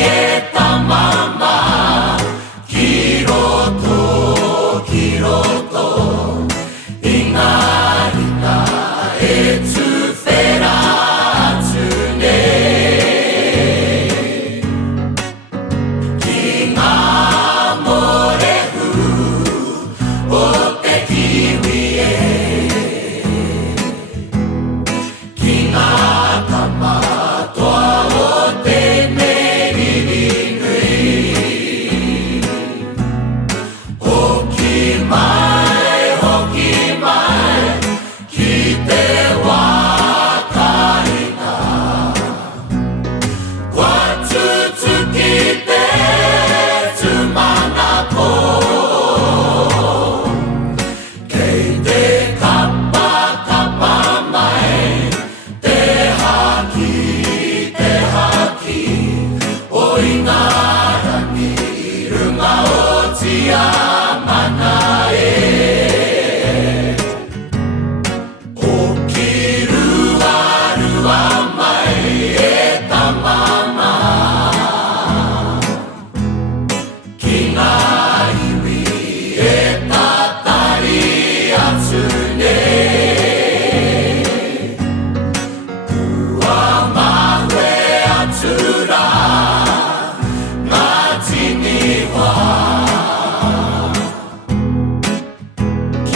えたままキロとキロとイガリガエツフェラツネ気が漏れふおてきみえ気がたまとおてめりりぬいおきまいおきまいきてわかいなわつつきてつまなこけいでかっぱかっぱまいてはきてはきおいならにるがおちやまなえおきるあるあまいえたままきがいみえたたりやつねくわまえあつらまちにはき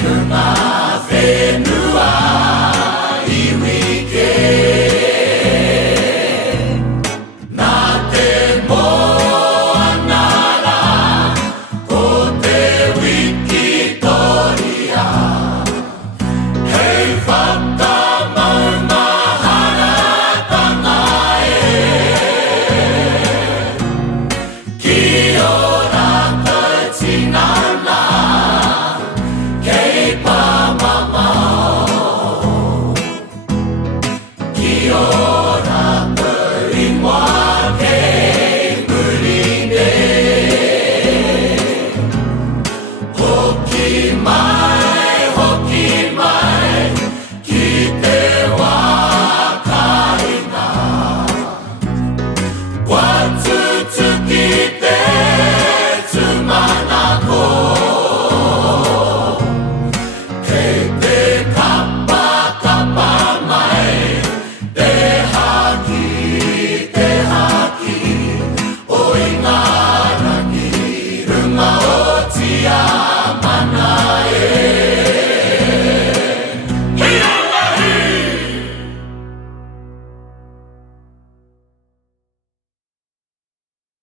るなフェヌはいみけなてもあならこてウィキトリアヘイファッタマウマハラタナエキヨラタチナナケイパママキヨラタイマケイムリネホキマイホキマイきてわかいなわつ